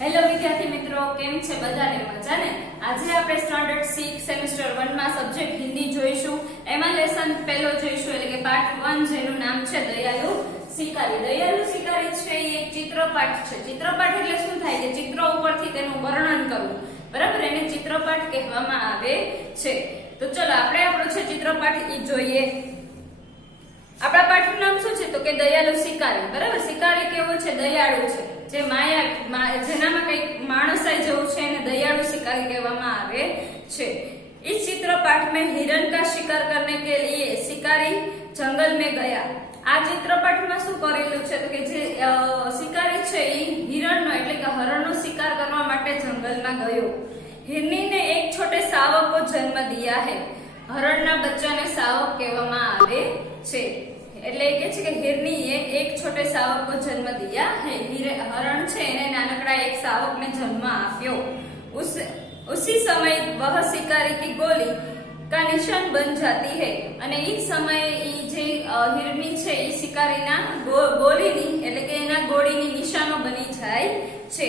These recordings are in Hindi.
હેલો વિદ્યાર્થી મિત્રો, કેમ છે બધાને? મજા ને? આજે આપણે સ્ટાન્ડર્ડ 6 સેમેસ્ટર 1 માં સબ્જેક્ટ હિન્દી જોઈશું. એમાં લેસન પહેલો જોઈશું એટલે કે પાર્ટ 1, જેનું નામ છે દયાલુ શિકારી. દયાલુ શિકારી છે એ એક ચિત્રપાઠ છે. ચિત્રપાઠ એટલે શું થાય કે ચિત્રો ઉપરથી તેનું વર્ણન કરવું, બરાબર? એને ચિત્રપાઠ કહેવામાં આવે છે. તો ચલો આપણે આપણો છે ચિત્રપાઠ ઈ જોઈએ. આપણા પાઠનું નામ શું છે તો કે દયાલુ શિકારી, બરાબર? શિકારી કેવો છે? દયાળુ છે. જે જેનામાં કઈક માણસાઈ જેવું છે એને દयालु शिकारी कहवामा आवे छे। इस चित्रपाठ में हिरण का शिकार करने के लिए शिकारी जंगल में गया। आ चित्रपाठ में શું કરેલું છે તો કે જે શિકારી છે એ હિરણનો એટલે કે હરણનો શિકાર કરવા માટે જંગલમાં ગયો। हिरनी ने एक छोटे शावक को जन्म दिया है। હરણના બચ્ચાને શાવક કહેવામાં આવે છે। એટલે કે છે કે हिरनीએ एक छोटे शावक को जन्म दिया है। हरण છે એને નાનકડા એક શાવકને જન્મ આપ્યો। उसी समय वह शिकारी की गोली का निशान बन जाती है। અને ઈ સમયે ઈ જે हिरनी છે ઈ શિકારીના ગોળીની એટલે કે એના ગોળીની નિશાનો બની જાય છે।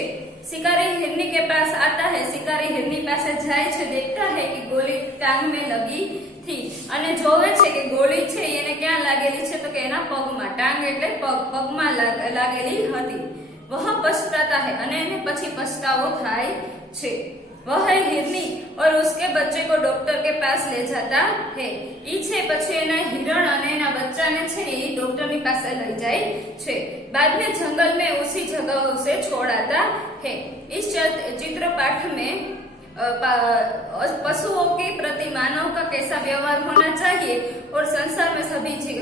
शिकारी हिरनी के पास आता है। शिकारी हिरनी પાસે જાય છે। देखता है कि गोली टांग में लगी थी। અને જોવે છે કે ગોળી છે એને ક્યાં लागेली છે તો કે એના પગમાં। टांग એટલે પગમાં लागेली હતી। वह पछताता है અને એને પછી પછતાવો થાય છે। वह हिरनी और उसके बच्चे को डॉक्टर के पास ले जाता है। ઈ છે પછી એના हिरण અને એના બચ્ચાને છે ઈ ડોક્ટરની પાસે લઈ જાય છે। बाद में जंगल में उसी जगह उसे छोड़ाता है। इस चित्रपाठ में पशुओं के प्रति मानव का कैसा व्यवहार होना चाहिए और संसार में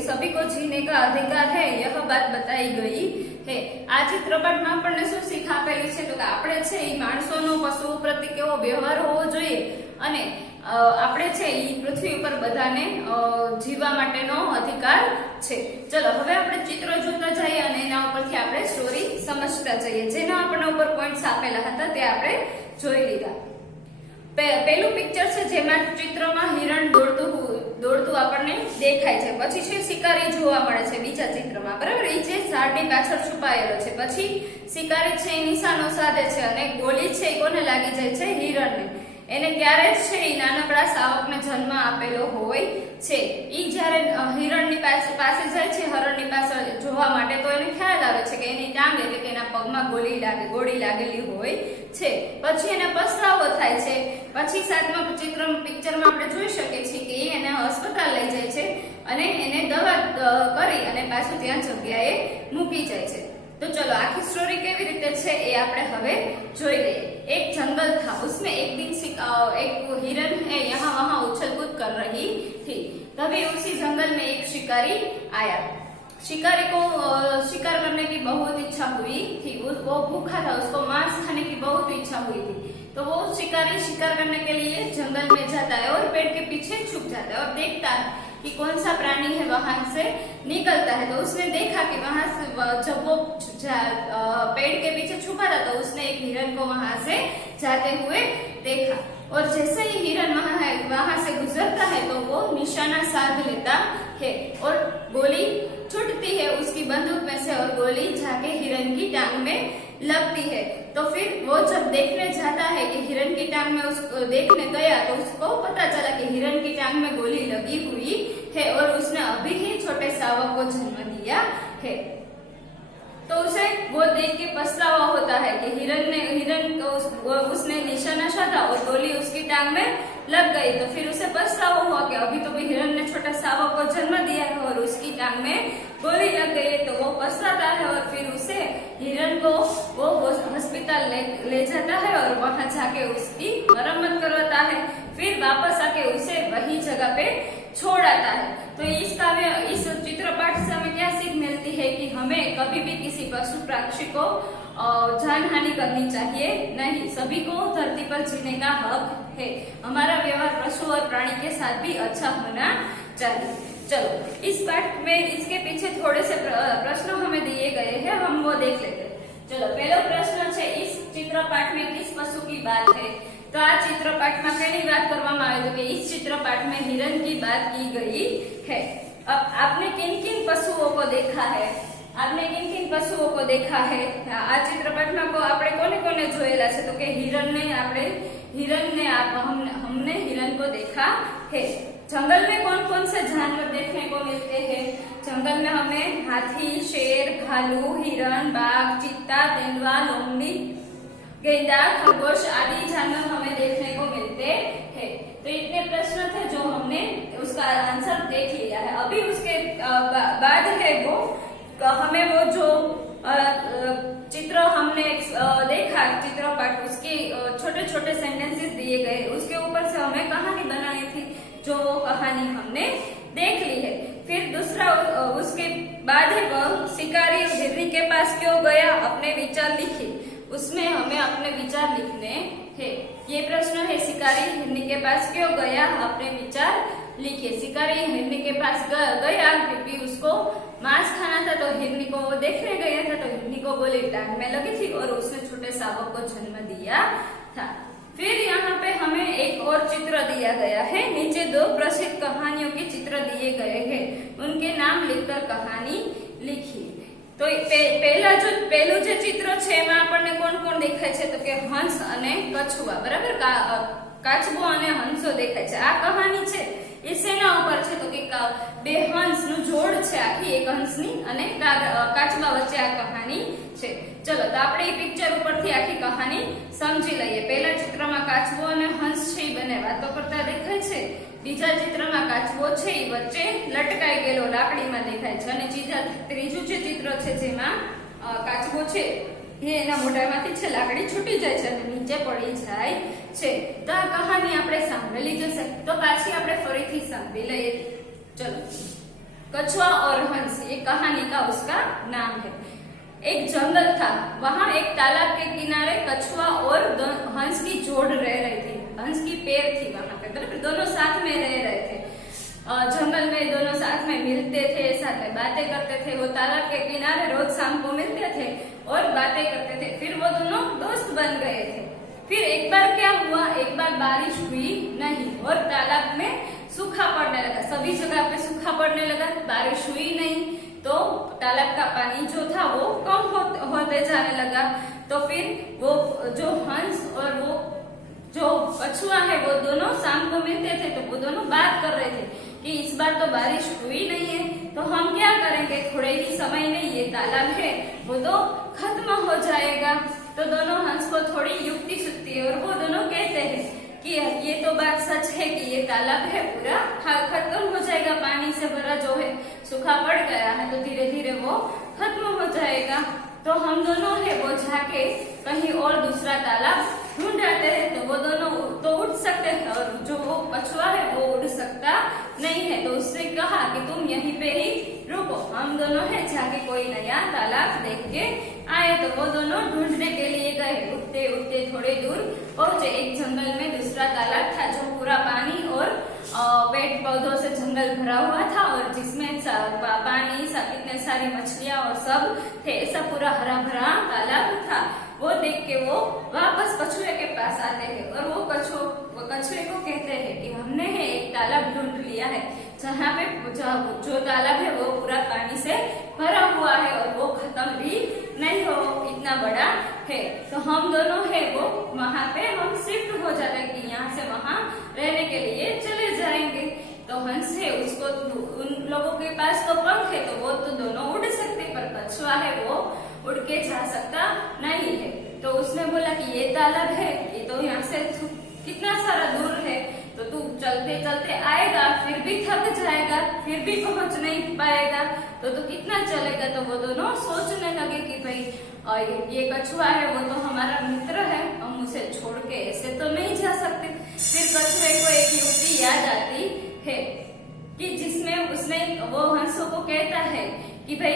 सभी को जीने का अधिकार है, यह बात बताई गई है। आ चित्रपटમાં આપણને શું શીખ આપેલી છે તો કે આપણે છે ઈ માણસોનો પશુઓ પ્રતિ કેવો વ્યવહાર હોવો જોઈએ અને આપણે છે ઈ પૃથ્વી ઉપર બધાને જીવવા માટેનો અધિકાર છે। ચલો હવે આપણે ચિત્રો જોતા જઈએ અને એના ઉપરથી આપણે સ્ટોરી સમજતા જઈએ। જેના આપણને ઉપર પોઈન્ટ્સ આપેલા હતા તે આપણે જોઈ લીધા। પહેલું પિક્ચર છે જેમાં ચિત્રમાં હિરણ દોડતું આપણને દેખાય છે। પછી છે શિકારી જોવા મળે છે બીજા ચિત્રમાં, બરાબર? એ જે ઝાડની પાછળ છુપાયેલો છે। પછી શિકારી છે નિશાનો સાધે છે અને ગોળી છે કોને લાગી જાય છે? હિરણને। એને ત્યારે જ છે એ નાનકડા શાવકને જન્મ આપેલો હોય છે। ઈ જ્યારે હિરણની પાસે જાય છે હરણની પાસે જોવા માટે તો એને ખ્યાલ આવે છે કે એની ટાંગ એટલે કે એના પગમાં ગોળી લાગેલી હોય છે। પછી એને પસ્તાવો થાય છે। પછી સાતમા પિક્ચરમાં આપણે જોઈ શકીએ છીએ કે એને હોસ્પિટલ લઈ જાય છે અને એને દવા કરી અને પાછું ત્યાં જગ્યાએ મૂકી જાય છે। तो चलो आखिर स्टोरी केवी रीते छे ए आपणे हवे जोई लईए। एक जंगल था, उसमें एक दिन एक हिरन है यहाँ वहाँ उछल-कूद कर रही थी। तभी उसी जंगल में एक शिकारी आया। शिकारी को शिकार करने की बहुत इच्छा हुई थी। वो भूखा था, उसको मांस खाने की बहुत इच्छा हुई थी। तो वो शिकारी शिकार करने के लिए जंगल में जाता है और पेड़ के पीछे छुप जाता है और देखता है कि कौन सा प्राणी है वहां से निकलता है। तो उसने देखा कि वहां से जब वो पेड़ के पीछे छुपा था तो उसने एक हिरन को वहां से जाते हुए देखा और जैसे ही हिरन वहां से गुजरता है तो वो निशाना साध लेता है और गोली छूटती है उसकी बंदूक में से और गोली जाके हिरन की टांग में लगती है। तो फिर वो जब देखने जाता है कि हिरन की टांग में उसको देखने गया तो उसको पता चला कि हिरन की टांग में गोली लगी हुई है और उसने अभी ही छोटे शावक को जन्म दिया है। तो उसे वो देख के पछतावा होता है कि हिरन को उसने निशाना साधा और गोली उसकी टांग में लग गई। तो फिर उसे पछतावा हुआ कि अभी तो भी हिरन ने छोटा शावक को जन्म दिया है और उसकी टांग में गोली लग गई है। तो वो पछताता है और फिर उसे हिरन को वो हॉस्पिटल ले जाता है और वहां जाके उसकी मरम्मत करवाता है। फिर वापस आके उसे वही जगह पे छोड़ आता है। तो इस चित्रपाठ से हमें क्या सीख मिलती है कि हमें कभी भी किसी पशु पक्षी को जान हानि करनी चाहिए नहीं। सभी को धरती पर जीने का हक है। हमारा व्यवहार पशु और प्राणी के साथ भी अच्छा होना चाहिए। चलो इस पाठ में इसके पीछे थोड़े से प्रश्न हमें दिए गए हैं, हम वो देख लेते हैं। चलो पहला प्रश्न है, इस चित्रपाठ में किस पशु की बात है? तो आ चित्रपाठ में केनी बात करवामां आवी कि इस चित्रपाठ में हिरन की बात की गई है। अब आपने किन किन पशुओं को देखा है? आपने किन किन पशुओं को देखा है? આ ચિત્રપટમાં આપણે કોને કોને જોયેલા છે? તો કે हमने हिरण को देखा है। जंगल में कौन कौन से जानवर देखने को मिलते हैं? जंगल में हमें हाथी, शेर, भालू, हिरण, बाघ, चीता, तेंदुआ, लोमड़ी, गेंडा, खरगोश आदि जानवर हमें देखने को मिलते हैं। तो इतने प्रश्न थे जो हमने उसका आंसर देख लिया है। अभी उसके बाद है वो हमें वो जो चित्र हमने देखा चित्रपट, उसके छोटे छोटे सेंटेंसेस दिए गए, उसके ऊपर से हमें कहानी बनाई थी, जो वो कहानी हमने देख ली है। फिर दूसरा उसके बाद है वह शिकारी हिरनी के पास क्यों गया, अपने विचार लिखिए। उसमें हमें अपने विचार लिखने हैं। ये प्रश्न है, शिकारी हिरनी के पास क्यों गया, अपने विचार लिखिए। शिकारी हिरनी के पास गया क्योंकि उसको मांस खाना था, तो हिरनी को वो देखने गया था, तो हिरनी को गोली टांग में लगी थी और उसने छोटे शावक को जन्म दिया था। फिर यहाँ पे हमें एक और चित्र दिया गया है। नीचे 2 प्रसिद्ध कहानियों के चित्र दिए गए हैं, उनके नाम लिखकर कहानी लिखिए। तो પહેલું જે ચિત્ર છે એમાં આપણને કોણ કોણ દેખાય છે? તો કે હંસ અને કછુઆ, બરાબર, કાચબો અને હંસો દેખાય છે। આ કહાની છે એ શેના ઉપર છે? તો કે 2 હંસનું જોડ છે, આખી એક હંસની અને કાચબા વચ્ચે આ કહાની છે। ચલો, તો આપણે એ પિક્ચર ઉપરથી આખી કહાની સમજી લઈએ। પહેલા ચિત્રમાં કાચબો અને હંસ છે એ બંને વાતો કરતા દેખાય છે। બીજા ચિત્રમાં કાચબો છે એ વચ્ચે લટકાઈ ગયેલો લાકડીમાં દેખાય છે અને ત્રીજું જે ચિત્ર છે જેમાં કાચબો છે એ એના મોઢામાંથી છે લાકડી છૂટી જાય છે અને નીચે પડી જાય છે। તો આ કહાની આપણે સાંભળેલી જશે। તો પાછી આપણે ફરીથી સાંભળી લઈએ। ચલો, कछुआ और हंस, ये कहानी का उसका नाम है। एक जंगल था, वहाँ एक तालाब के किनारे कछुआ और हंस की जोड़ रह रही थी। हंस की पैर थी वहाँ पे, बराबर, दोनों साथ में रह रहे थे। जंगल में दोनों साथ में मिलते थे, साथ में बातें करते थे। वो तालाब के किनारे रोज शाम को मिलते थे और बातें करते थे। फिर वो दोनों दोस्त बन गए थे। फिर एक बार क्या हुआ, एक बार बारिश हुई नहीं और तालाब में सूखा पड़ने लगा। सभी जगह पे सूखा पड़ने लगा, बारिश हुई नहीं, तो तालाब का पानी जो था वो कम होते जाने लगा। तो फिर वो जो हंस और वो जो कछुआ है वो दोनों शाम को मिलते थे, तो वो दोनों बात कर रहे थे कि इस बार तो बारिश हुई नहीं है, तो हम क्या करेंगे, थोड़े ही समय में ये तालाब है वो तो खत्म हो जाएगा। तो दोनों हंस को थोड़ी युक्ति सुझती है और वो दोनों कहते हैं कि ये तो बात सच है कि ये तालाब है पूरा खत्म हो जाएगा, पानी से भरा जो है सूखा पड़ गया है, तो धीरे धीरे वो खत्म हो जाएगा। तो हम दोनों है वो जाके कहीं और दूसरा तालाब ढूंढ आते हैं। तो वो दोनों तो उड़ सकते हैं और जो वो कछुआ है वो उड़ सकता नहीं है। तो उससे कहा कि तुम यहीं पे ही रुको, हम दोनों है जाके कोई नया तालाब देख के आए। तो वो दोनों ढूंढने के लिए गए। उठते उठते थोड़े दूर पहुंचे। एक जंगल में दूसरा तालाब था जो पूरा पानी और पेड़ पौधों से जंगल भरा हुआ था और जिसमें पानी कितने सारी मछलियां और सब थे। ऐसा पूरा हरा भरा तालाब था। वो देख के वो वापस कछुए के पास आते हैं और वो कछुए को कहते हैं कि हमने है एक तालाब ढूंढ लिया है, जहाँ पे जो तालाब है वो पूरा पानी से भरा हुआ है और वो खत्म भी नहीं हो, इतना बड़ा है। तो हम दोनों है वो वहाँ पे हम शिफ्ट हो जाते हैं कि यहाँ से वहाँ रहने के लिए चले जाएंगे। तो हंस है उसको उन लोगों के पास तो पंख है, तो वो तो दोनों उड़ सकते, पर कछुआ है वो उड़ के जा सकता नहीं है। तो उसने बोला कि ये तालाब है, ये तो यहाँ से कितना सारा दूर है, तो तू चलते चलते आएगा, फिर भी थक जाएगा, फिर भी पहुंच नहीं पाएगा, तो तू कितना चलेगा। तो वो दोनों सोचने लगे कि भाई ये कछुआ है वो तो हमारा मित्र है, हम उसे छोड़ के ऐसे तो नहीं जा सकते। फिर कछुए को एक युक्ति याद आती है कि जिसमें उसने वो हंसों को कहता है कि भाई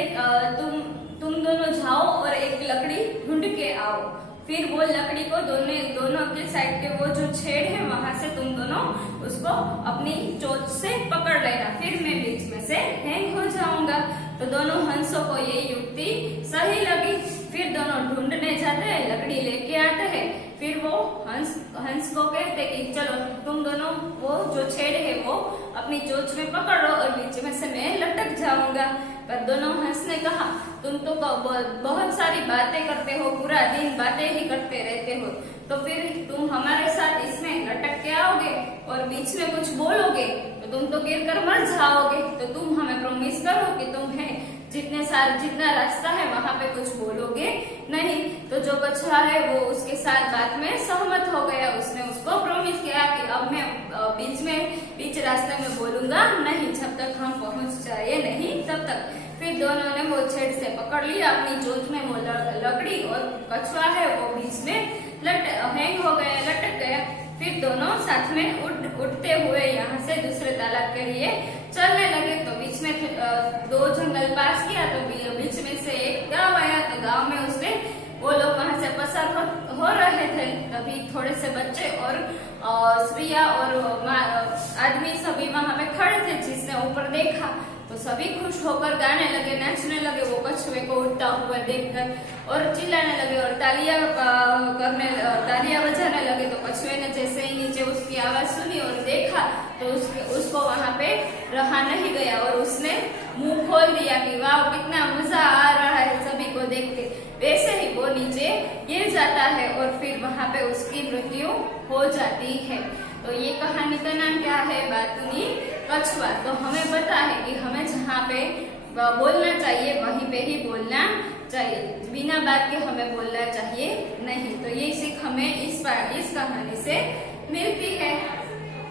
तुम दोनों जाओ और एक लकड़ी ढूंढ के आओ। फिर वो लकड़ी को दोनों के साइड के वो जो छेद है वहां से तुम दोनों उसको अपनी चोंच से पकड़ लेना, फिर मैं बीच में से हैंग हो जाऊंगा। तो दोनों हंसों को ये युक्ति सही लगी। फिर दोनों ढूंढने जाते हैं, लकड़ी लेके आते हैं। फिर वो हंस को कहते कि चलो तुम दोनों वो जो छेद है वो अपनी चोंच में पकड़ो और बीच में से मैं लटक जाऊंगा। पर दोनों हंस ने कहा, तुम तो बहुत सारी बातें करते हो, पूरा दिन बातें ही करते रहते हो, तो फिर तुम हमारे साथ इसमें लटक के आओगे और बीच में कुछ बोलोगे तो तुम तो गिर कर मर जाओगे। तो तुम हमें प्रॉमिस करो कि तुम्हें जितना रास्ता है वहां पे कुछ बोलोगे नहीं। तो जो कछुआ है वो उसके साथ बात में सहमत हो गया। उसने उसको प्रॉमिस किया कि अब मैं बीच रास्ते में बोलूंगा नहीं, जब तक हम पहुंच जाए नहीं तब तक। फिर दोनों ने वो छेड़ से पकड़ लिया अपनी चोंच में वो लकड़ी, और कछुआ है वो बीच में हैंग हो गया, लटक गया। फिर दोनों साथ में उठते हुए यहाँ से दूसरे तालाब के लिए चलने लगे। तो बीच में दो जंगल पास किया, तो बीच में से एक गांव आया। तो गांव में उसने वो लोग वहां से पसार हो रहे थे, तभी थोड़े से बच्चे और स्त्रियां और आदमी सभी वहां पे खड़े थे। जिसने ऊपर देखा तो सभी खुश होकर गाने लगे, नाचने लगे वो कछुए को उड़ता हुआ देखकर, और चिल्लाने लगे और तालियां बजाने लगे। तो कछुए ने जैसे ही नीचे उसकी आवाज सुनी और देखा तो उसको वहां पे रहा नहीं गया और उसने मुंह खोल दिया कि वाह कितना मजा आ रहा है सभी को देख के। वैसे ही वो नीचे गिर जाता है और फिर वहां पे उसकी मृत्यु हो जाती है। तो ये कहानी का नाम क्या है? बातूनी कछुआ। तो हमें पता है कि हमें जहाँ पे बोलना चाहिए वहीं पे ही बोलना चाहिए, बिना बात के हमें बोलना चाहिए नहीं। तो ये सीख हमें इस कहानी से मिलती है।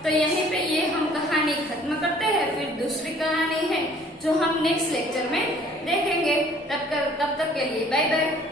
तो यहीं पे ये हम कहानी खत्म करते हैं। फिर दूसरी कहानी है जो हम नेक्स्ट लेक्चर में देखेंगे। तब तक के लिए बाय बाय।